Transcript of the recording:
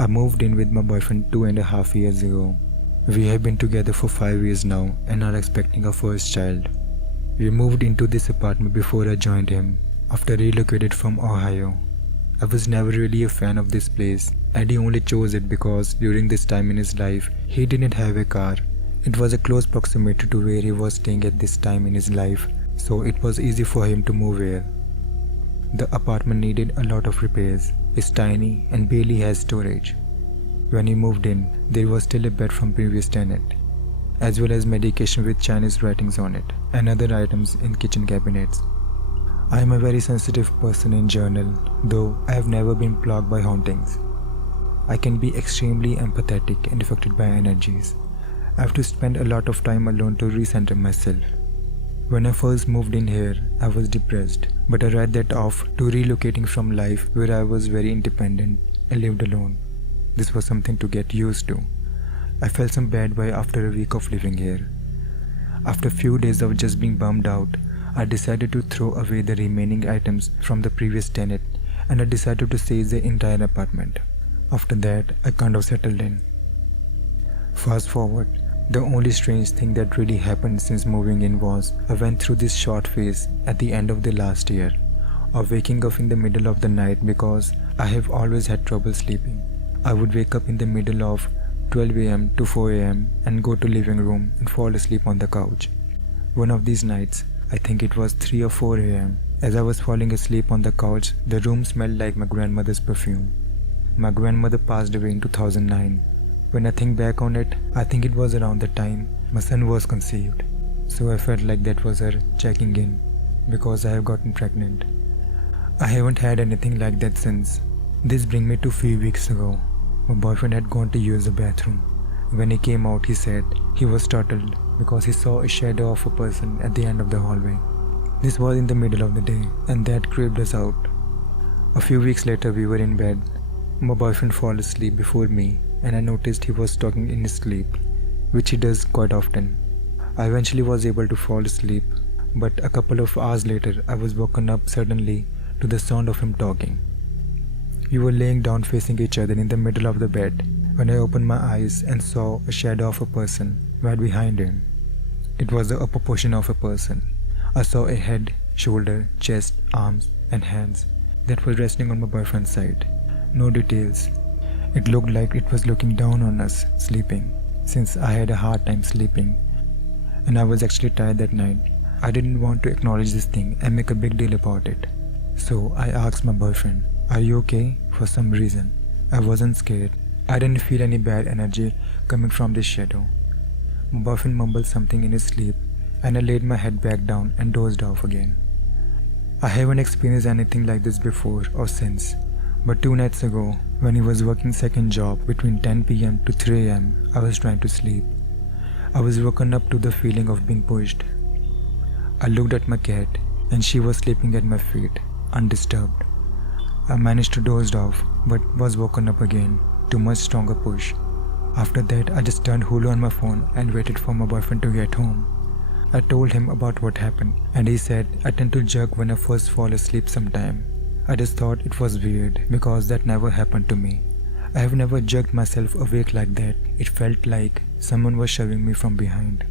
I moved in with my boyfriend 2.5 years ago. We have been together for 5 years now and are expecting our first child. We moved into this apartment before I joined him, after relocated from Ohio. I was never really a fan of this place, and he only chose it because during this time in his life, he didn't have a car. It was a close proximity to where he was staying at this time in his life, so it was easy for him to move here. The apartment needed a lot of repairs. It's tiny and barely has storage. When he moved in, there was still a bed from previous tenant, as well as medication with Chinese writings on it, and other items in kitchen cabinets. I am a very sensitive person in general, though I have never been plagued by hauntings. I can be extremely empathetic and affected by energies. I have to spend a lot of time alone to recenter myself. When I first moved in here, I was depressed, but I write that off to relocating from life where I was very independent and lived alone. This was something to get used to. I felt some bad way after a week of living here. After a few days of just being bummed out, I decided to throw away the remaining items from the previous tenant and I decided to seize the entire apartment. After that, I kind of settled in. Fast forward, the only strange thing that really happened since moving in was I went through this short phase at the end of the last year of waking up in the middle of the night because I have always had trouble sleeping. I would wake up in the middle of 12 am to 4 am and go to living room and fall asleep on the couch. One of these nights, I think it was 3 or 4 am, as I was falling asleep on the couch, the room smelled like my grandmother's perfume. My grandmother passed away in 2009. When I think back on it, I think it was around the time my son was conceived. So I felt like that was her checking in, because I have gotten pregnant. I haven't had anything like that since. This brings me to a few weeks ago. My boyfriend had gone to use the bathroom. When he came out, he said he was startled because he saw a shadow of a person at the end of the hallway. This was in the middle of the day, and that creeped us out. A few weeks later, we were in bed. My boyfriend fell asleep before me, and I noticed he was talking in his sleep, which he does quite often. I eventually was able to fall asleep, but a couple of hours later I was woken up suddenly to the sound of him talking. We were laying down facing each other in the middle of the bed when I opened my eyes and saw a shadow of a person right behind him. It was the upper portion of a person. I saw a head, shoulder, chest, arms and hands that were resting on my boyfriend's side. No details. It looked like it was looking down on us, sleeping, since I had a hard time sleeping and I was actually tired that night. I didn't want to acknowledge this thing and make a big deal about it. So I asked my boyfriend, "Are you okay?" For some reason, I wasn't scared. I didn't feel any bad energy coming from this shadow. My boyfriend mumbled something in his sleep and I laid my head back down and dozed off again. I haven't experienced anything like this before or since, but 2 nights ago, when he was working second job between 10 p.m. to 3 am, I was trying to sleep. I was woken up to the feeling of being pushed. I looked at my cat and she was sleeping at my feet, undisturbed. I managed to doze off but was woken up again to much stronger push. After that, I just turned Hulu on my phone and waited for my boyfriend to get home. I told him about what happened and he said I tend to jerk when I first fall asleep sometime. I just thought it was weird because that never happened to me. I have never jerked myself awake like that. It felt like someone was shoving me from behind.